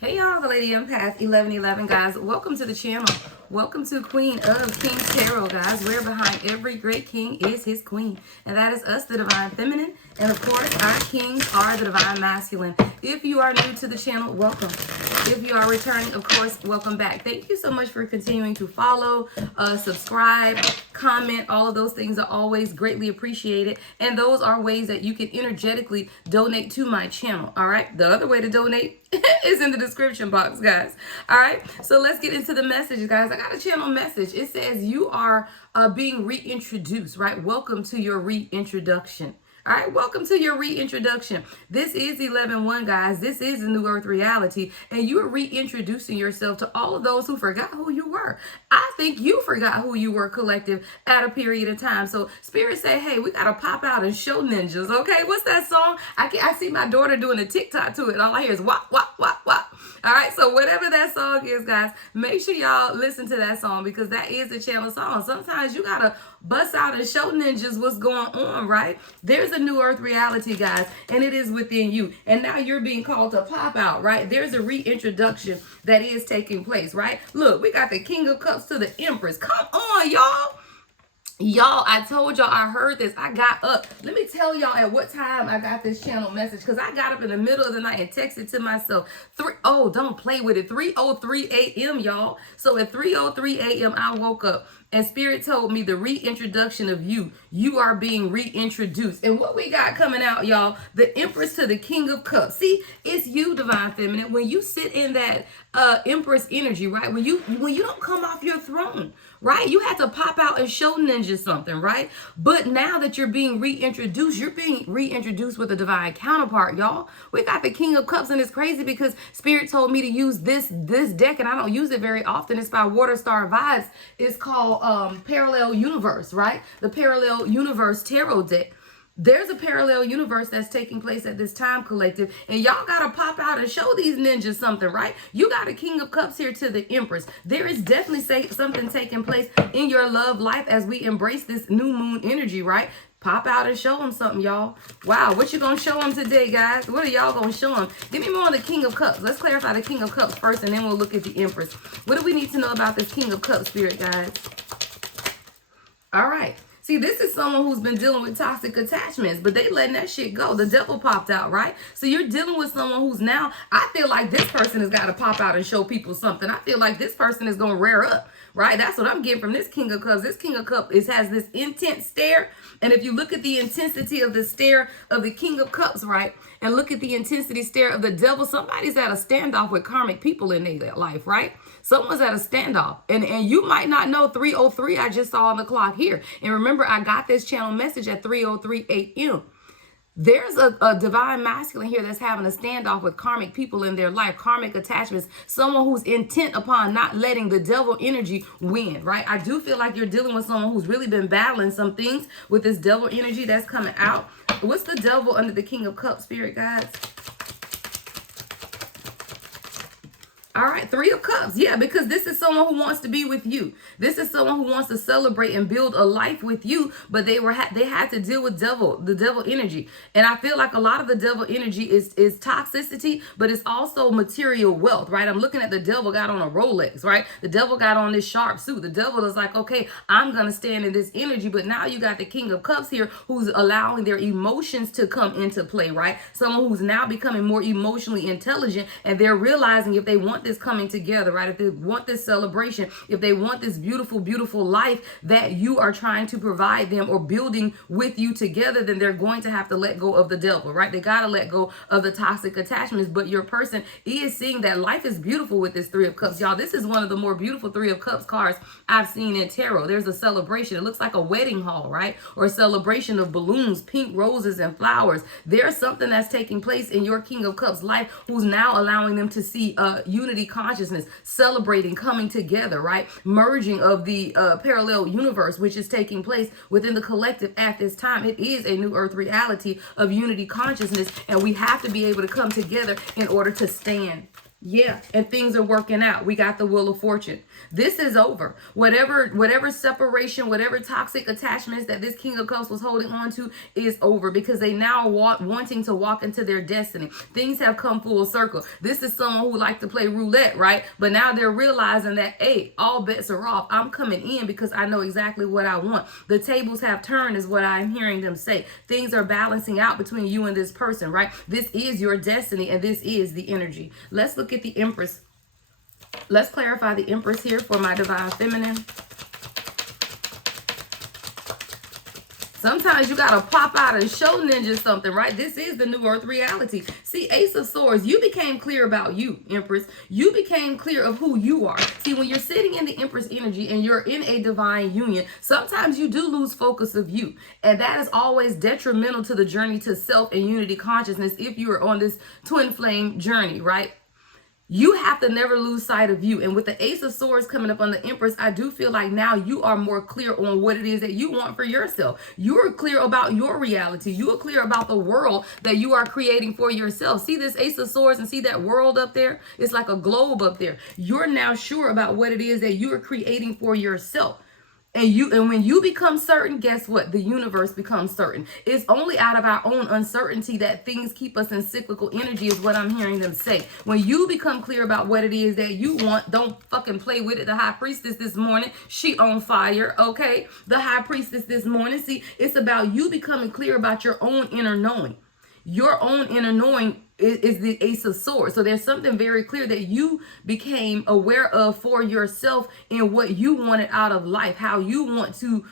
Hey y'all, the Lady Empath 1111, guys. Welcome to the channel. Welcome to Queen of Kings Tarot, guys. Where behind every great king is his queen. And that is us, the Divine Feminine. And of course, our kings are the Divine Masculine. If you are new to the channel, welcome. If you are returning, of course, welcome back. Thank you so much for continuing to follow, subscribe, comment. All of those things are always greatly appreciated. And those are ways that you can energetically donate to my channel. All right. The other way to donate is in the description box, guys. All right. So let's get into the message, guys. I got a channel message. It says you are being reintroduced, right? Welcome to your reintroduction. All right, welcome to your reintroduction. This is 11-1, guys. This is a new earth reality, and you are reintroducing yourself to all of those who forgot who you were. I think you forgot who you were, collective, at a period of time. So Spirit say, hey, we got to pop out and show ninjas, okay? What's that song? I see my daughter doing a TikTok to it. All I hear is wop, wop, wop, wop. All right, so whatever that song is, guys, make sure y'all listen to that song because that is the channel song. Sometimes you got to bust out and show ninjas what's going on, right? There's a new earth reality, guys, and it is within you. And now you're being called to pop out, right? There's a reintroduction that is taking place, right? Look, we got the King of Cups to the Empress. Come on, y'all. Y'all, I told y'all, I heard this. I got up. Let me tell y'all at what time I got this channel message because I got up in the middle of the night and texted to myself. Don't play with it. 3:03 a.m., y'all. So at 3:03 a.m., I woke up and Spirit told me the reintroduction of you. You are being reintroduced. And what we got coming out, y'all, the Empress to the King of Cups. See, it's you, Divine Feminine. When you sit in that Empress energy, right? When you don't come off your throne, right? You had to pop out and show ninjas something, right? But now that you're being reintroduced, you're being reintroduced with a divine counterpart, y'all. We got the King of Cups, and it's crazy because Spirit told me to use this deck, and I don't use it very often. It's by Water Star Vibes. It's called Parallel Universe, right? The Parallel Universe Tarot deck. There's a parallel universe that's taking place at this time, collective, and y'all gotta pop out and show these ninjas something, right? You got a King of Cups here to the Empress. There is definitely something taking place in your love life as we embrace this new moon energy, right? Pop out and show them something, y'all. Wow, what you gonna show them today, guys? What are y'all gonna show them? Give me more on the King of Cups. Let's clarify the King of Cups first, and then we'll look at the Empress. What do we need to know about this King of Cups, Spirit, guys? All right. See, this is someone who's been dealing with toxic attachments, but they letting that shit go. The devil popped out, right? So you're dealing with someone who's now, I feel like this person has got to pop out and show people something. I feel like this person is going to rear up, right? That's what I'm getting from this King of Cups. This King of Cups has this intense stare. And if you look at the intensity of the stare of the King of Cups, right? And look at the intensity stare of the devil, somebody's at a standoff with karmic people in their life, right? Someone's at a standoff. And you might not know 3:03 I just saw on the clock here. And remember, I got this channel message at 3:03 a.m. There's a divine masculine here that's having a standoff with karmic people in their life, karmic attachments, someone who's intent upon not letting the devil energy win, right? I do feel like you're dealing with someone who's really been battling some things with this devil energy that's coming out. What's the devil under the King of Cups, Spirit guides? All right, Three of Cups. Yeah, because this is someone who wants to be with you. This is someone who wants to celebrate and build a life with you, but they had to deal with the devil energy. And I feel like a lot of the devil energy is toxicity, but it's also material wealth, right? I'm looking at the devil got on a Rolex, right? The devil got on this sharp suit. The devil is like, okay, I'm going to stand in this energy, but now you got the King of Cups here who's allowing their emotions to come into play, right? Someone who's now becoming more emotionally intelligent, and they're realizing if they want this coming together, right? If they want this celebration, if they want this beautiful, beautiful life that you are trying to provide them or building with you together, then they're going to have to let go of the devil, right? They got to let go of the toxic attachments. But your person is seeing that life is beautiful with this Three of Cups. Y'all, this is one of the more beautiful Three of Cups cards I've seen in tarot. There's a celebration. It looks like a wedding hall, right? Or a celebration of balloons, pink roses, and flowers. There's something that's taking place in your King of Cups life who's now allowing them to see unity consciousness, celebrating, coming together, right? Merging of the parallel universe, which is taking place within the collective at this time. It is a new earth reality of unity consciousness, and we have to be able to come together in order to stand. Yeah, and things are working out. We got the Wheel of Fortune. This is over. Whatever separation, whatever toxic attachments that this King of Cups was holding on to is over, because they now wanting to walk into their destiny. Things have come full circle. This is someone who likes to play roulette, right? But now they're realizing that, hey, all bets are off. I'm coming in because I know exactly what I want. The tables have turned is what I'm hearing them say. Things are balancing out between you and this person, right? This is your destiny, and this is the energy. Let's look at the Empress. Let's clarify the Empress here for my Divine Feminine. Sometimes you got to pop out and show ninja something, right? This is the new earth reality. See, Ace of Swords, you became clear about you, Empress. You became clear of who you are. See, when you're sitting in the Empress energy and you're in a divine union, sometimes you do lose focus of you. And that is always detrimental to the journey to self and unity consciousness if you are on this twin flame journey, right? You have to never lose sight of you. And with the Ace of Swords coming up on the Empress, I do feel like now you are more clear on what it is that you want for yourself. You are clear about your reality. You are clear about the world that you are creating for yourself. See this Ace of Swords and see that world up there? It's like a globe up there. You're now sure about what it is that you are creating for yourself. And when you become certain, guess what? The universe becomes certain. It's only out of our own uncertainty that things keep us in cyclical energy, is what I'm hearing them say. When you become clear about what it is that you want, don't fucking play with it. The High Priestess this morning, she on fire, okay? The High Priestess this morning, see, it's about you becoming clear about your own inner knowing. Your own inner knowing is the Ace of Swords. So there's something very clear that you became aware of for yourself in what you wanted out of life, how you want to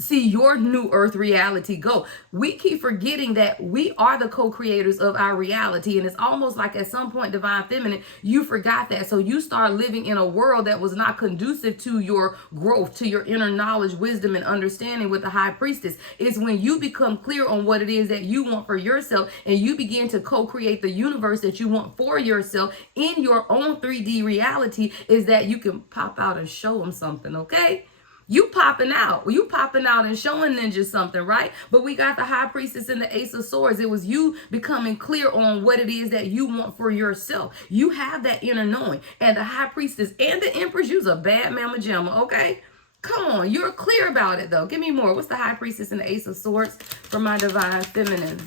see your new earth reality go. We keep forgetting that we are the co-creators of our reality. And it's almost like at some point, Divine Feminine, you forgot that. So you start living in a world that was not conducive to your growth, to your inner knowledge, wisdom, and understanding with the High Priestess. It's when you become clear on what it is that you want for yourself and you begin to co-create the universe that you want for yourself in your own 3D reality, is that you can pop out and show them something, okay? You popping out and showing ninjas something, right? But we got the High Priestess and the Ace of Swords. It was you becoming clear on what it is that you want for yourself. You have that inner knowing. And the High Priestess and the Empress, you's a bad mama jamma, okay? Come on, you're clear about it though. Give me more. What's the High Priestess and the Ace of Swords for my Divine Feminine?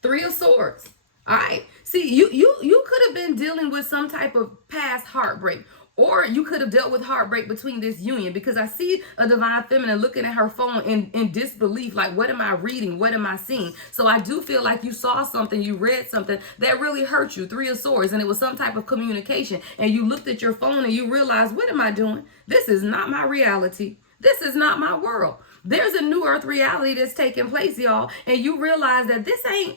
Three of Swords. All right. See, you could have been dealing with some type of past heartbreak. Or you could have dealt with heartbreak between this union, because I see a Divine Feminine looking at her phone in disbelief, like, what am I reading? What am I seeing? So I do feel like you saw something, you read something that really hurt you, Three of Swords, and it was some type of communication. And you looked at your phone and you realized, what am I doing? This is not my reality. This is not my world. There's a new earth reality that's taking place, y'all. And you realize that this ain't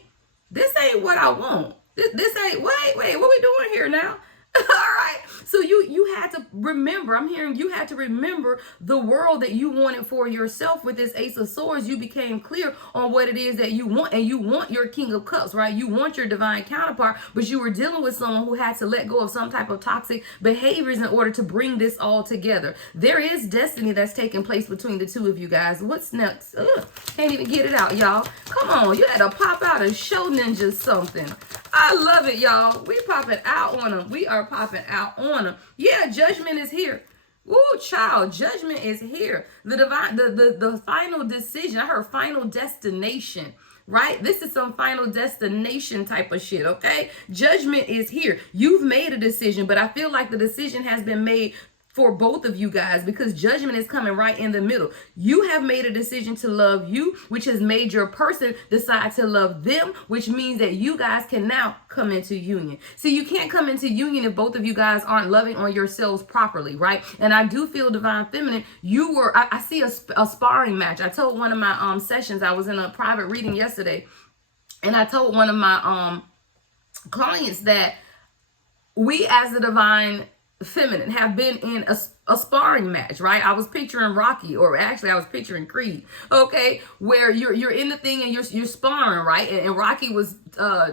what I want. This ain't, wait, what we doing here now? All right. So you had to remember, I'm hearing you had to remember the world that you wanted for yourself with this Ace of Swords. You became clear on what it is that you want, and you want your King of Cups, right? You want your divine counterpart, but you were dealing with someone who had to let go of some type of toxic behaviors in order to bring this all together. There is destiny that's taking place between the two of you guys. What's next? Can't even get it out, y'all. Come on. You had to pop out and show ninjas something. I love it, y'all. We popping out on them. We are popping out on them. Yeah, judgment is here. Ooh, child, judgment is here. The divine, the final decision. I heard final destination, right? This is some final destination type of shit, okay? Judgment is here. You've made a decision, but I feel like the decision has been made for both of you guys, because judgment is coming right in the middle. You have made a decision to love you, which has made your person decide to love them, which means that you guys can now come into union. See, you can't come into union if both of you guys aren't loving on yourselves properly, right? And I do feel, Divine Feminine, I see a sparring match. I told one of my sessions, I was in a private reading yesterday, and I told one of my clients that we as the Divine Feminine have been in a sparring match, right? I was picturing Rocky, or actually I was picturing Creed, okay, where you're in the thing and you're sparring, right? And Rocky was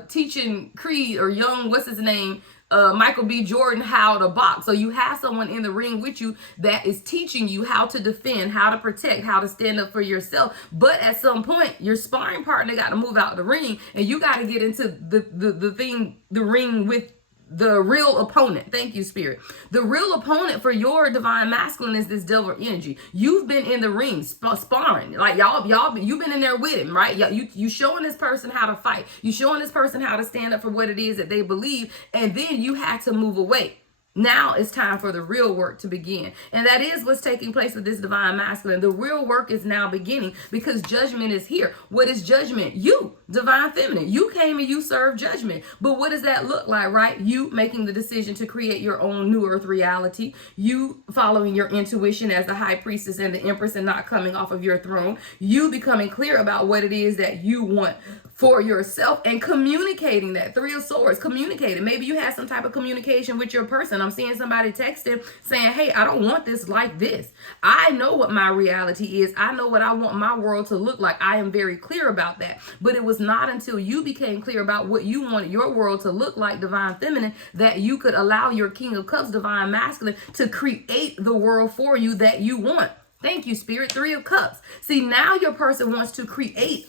teaching Creed, or what's his name, Michael B. Jordan, how to box. So you have someone in the ring with you that is teaching you how to defend, how to protect, how to stand up for yourself. But at some point, your sparring partner got to move out the ring, and you got to get into the ring with the real opponent. Thank you, Spirit. The real opponent for your divine masculine is this devil energy. You've been in the ring sparring, like y'all, you've been in there with him, right? You showing this person how to fight. You showing this person how to stand up for what it is that they believe, and then you had to move away. Now it's time for the real work to begin. And that is what's taking place with this divine masculine. The real work is now beginning because judgment is here. What is judgment? You, divine feminine. You came and you served judgment. But what does that look like, right? You making the decision to create your own new earth reality. You following your intuition as the high priestess and the empress and not coming off of your throne. You becoming clear about what it is that you want for yourself and communicating that. Three of Swords, communicating. Maybe you had some type of communication with your person. I'm seeing somebody texting saying, hey, I don't want this like this. I know what my reality is. I know what I want my world to look like. I am very clear about that. But it was not until you became clear about what you wanted your world to look like, divine feminine, that you could allow your King of Cups, divine masculine, to create the world for you that you want. Thank you, Spirit. Three of Cups. See, now your person wants to create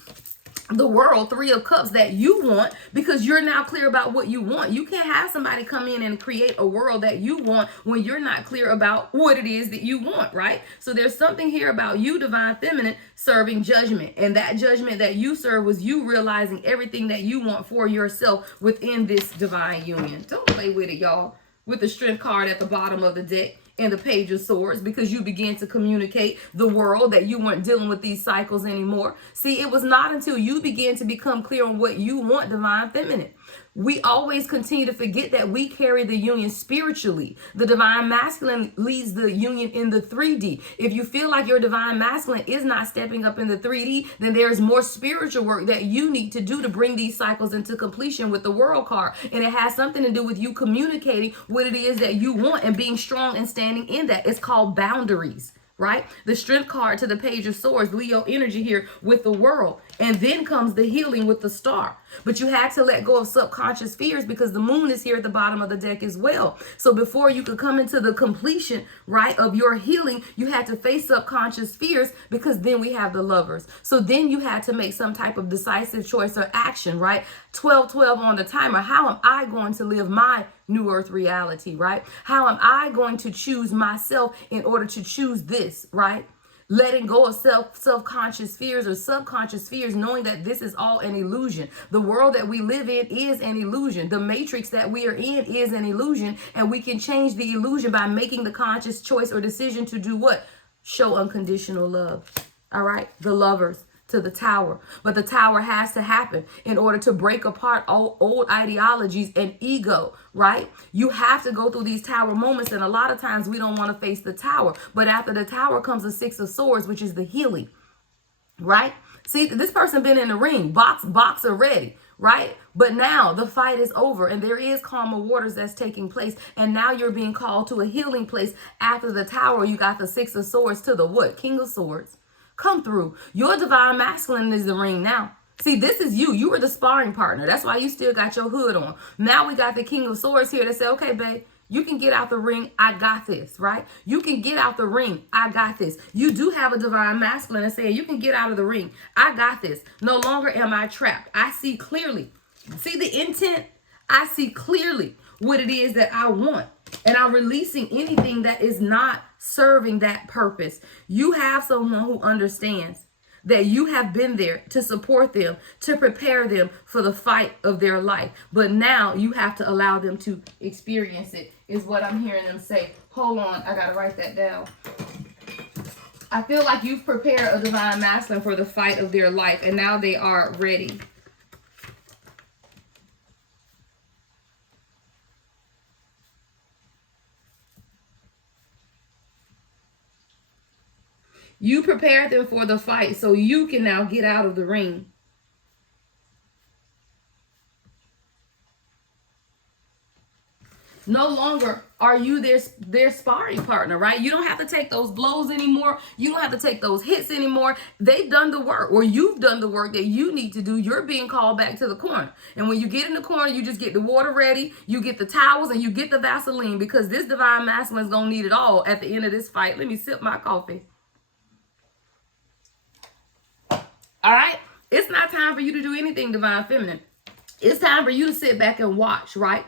the world, Three of Cups, that you want, because you're now clear about what you want. You can't have somebody come in and create a world that you want when you're not clear about what it is that you want, right? So there's something here about you, divine feminine, serving judgment. And that judgment that you serve was you realizing everything that you want for yourself within this divine union. Don't play with it, y'all. With the Strength card at the bottom of the deck and the Page of Swords, because you began to communicate the world that you weren't dealing with these cycles anymore. See, it was not until you began to become clear on what you want, divine feminine. We always continue to forget that we carry the union spiritually. The divine masculine leads the union in the 3D. If you feel like your divine masculine is not stepping up in the 3D, then there's more spiritual work that you need to do to bring these cycles into completion with the World card. And it has something to do with you communicating what it is that you want and being strong and standing in that. It's called boundaries. Right? The Strength card to the Page of Swords, Leo energy here with the World. And then comes the healing with the Star. But you had to let go of subconscious fears because the moon is here at the bottom of the deck as well. So before you could come into the completion, right, of your healing, you had to face subconscious fears, because then we have the Lovers. So then you had to make some type of decisive choice or action, right? 12-12 on the timer. How am I going to live my new earth reality, right? How am I going to choose myself in order to choose this, right? Letting go of self-conscious fears or subconscious fears, knowing that this is all an illusion. The world that we live in is an illusion. The matrix that we are in is an illusion, and we can change the illusion by making the conscious choice or decision to do what? Show unconditional love. All right? The Lovers to the Tower. But the Tower has to happen in order to break apart old ideologies and ego, right? You have to go through these Tower moments, and a lot of times we don't want to face the Tower. But after the Tower comes the Six of Swords, which is the healing, right? See, this person been in the ring, boxer ready, right? But now the fight is over and there is calmer waters that's taking place. And now you're being called to a healing place. After the Tower, you got the Six of Swords to the what? King of Swords. Come through. Your divine masculine is the ring now. See, this is you. You were the sparring partner. That's why you still got your hood on. Now we got the King of Swords here to say, okay, babe, you can get out the ring. I got this, right? You can get out the ring. I got this. You do have a divine masculine and saying, you can get out of the ring. I got this. No longer am I trapped. I see clearly. See the intent? I see clearly what it is that I want. And I'm releasing anything that is not serving that purpose. You have someone who understands that you have been there to support them, to prepare them for the fight of their life. But now you have to allow them to experience it, is what I'm hearing them say. Hold on, I gotta write that down. I feel like you've prepared a divine masculine for the fight of their life, and now they are ready. You prepared them for the fight so you can now get out of the ring. No longer are you their sparring partner, right? You don't have to take those blows anymore. You don't have to take those hits anymore. They've done the work, or you've done the work that you need to do. You're being called back to the corner. And when you get in the corner, you just get the water ready, you get the towels, and you get the Vaseline, because this divine masculine is going to need it all at the end of this fight. Let me sip my coffee. All right? It's not time for you to do anything, divine feminine. It's time for you to sit back and watch, right?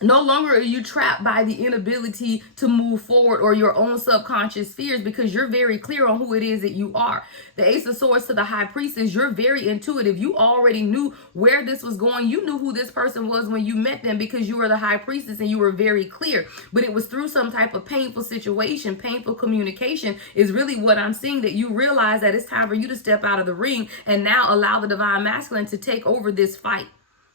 No longer are you trapped by the inability to move forward or your own subconscious fears, because you're very clear on who it is that you are. The Ace of Swords to the High Priestess, you're very intuitive. You already knew where this was going. You knew who this person was when you met them, because you were the High Priestess and you were very clear. But it was through some type of painful situation, painful communication is really what I'm seeing, that you realize that it's time for you to step out of the ring and now allow the Divine Masculine to take over this fight.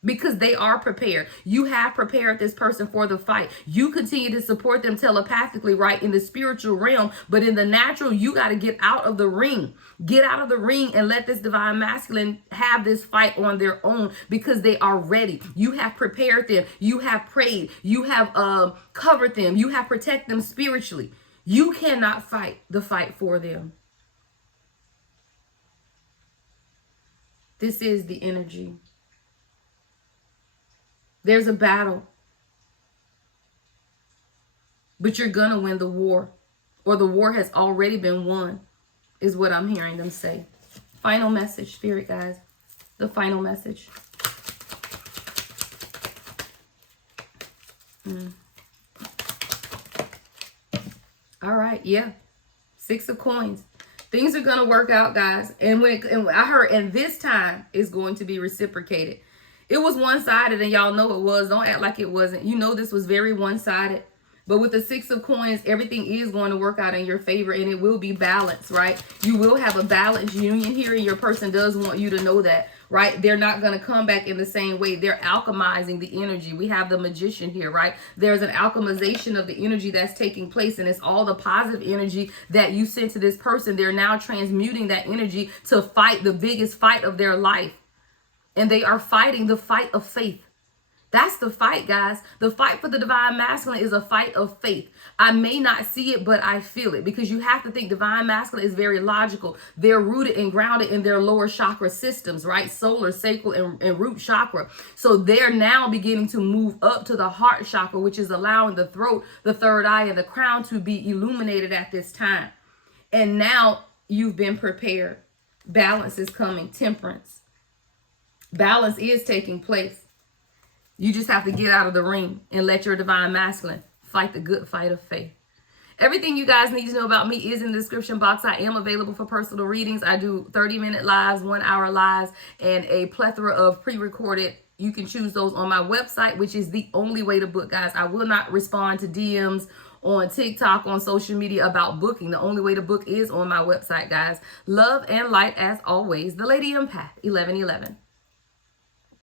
Because they are prepared. You have prepared this person for the fight. You continue to support them telepathically, right, in the spiritual realm. But in the natural, you got to get out of the ring. Get out of the ring and let this Divine Masculine have this fight on their own, because they are ready. You have prepared them. You have prayed. You have covered them. You have protected them spiritually. You cannot fight the fight for them. This is the energy. There's a battle, but you're gonna win the war, or the war has already been won, is what I'm hearing them say. Final message, Spirit guys, the final message. All right, yeah, 6 of Coins. Things are gonna work out, guys, and I heard, and this time is going to be reciprocated. It was one-sided, and y'all know it was. Don't act like it wasn't. You know this was very one-sided. But with the 6 of Coins, everything is going to work out in your favor, and it will be balanced, right? You will have a balanced union here, and your person does want you to know that, right? They're not going to come back in the same way. They're alchemizing the energy. We have the Magician here, right? There's an alchemization of the energy that's taking place, and it's all the positive energy that you sent to this person. They're now transmuting that energy to fight the biggest fight of their life. And they are fighting the fight of faith. That's the fight, guys. The fight for the Divine Masculine is a fight of faith. I may not see it, but I feel it, because you have to think Divine Masculine is very logical. They're rooted and grounded in their lower chakra systems, right? Solar, sacral, and root chakra. So they're now beginning to move up to the heart chakra, which is allowing the throat, the third eye, and the crown to be illuminated at this time. And now you've been prepared. Balance is coming. Temperance. Balance is taking place. You just have to get out of the ring and let your Divine Masculine fight the good fight of faith. Everything you guys need to know about me is in the description box. I am available for personal readings. I do 30-minute lives, 1-hour lives, and a plethora of pre-recorded. You can choose those on my website, which is the only way to book, guys. I will not respond to DMs on TikTok, on social media about booking. The only way to book is on my website, guys. Love and light as always. The Lady Empath 1111.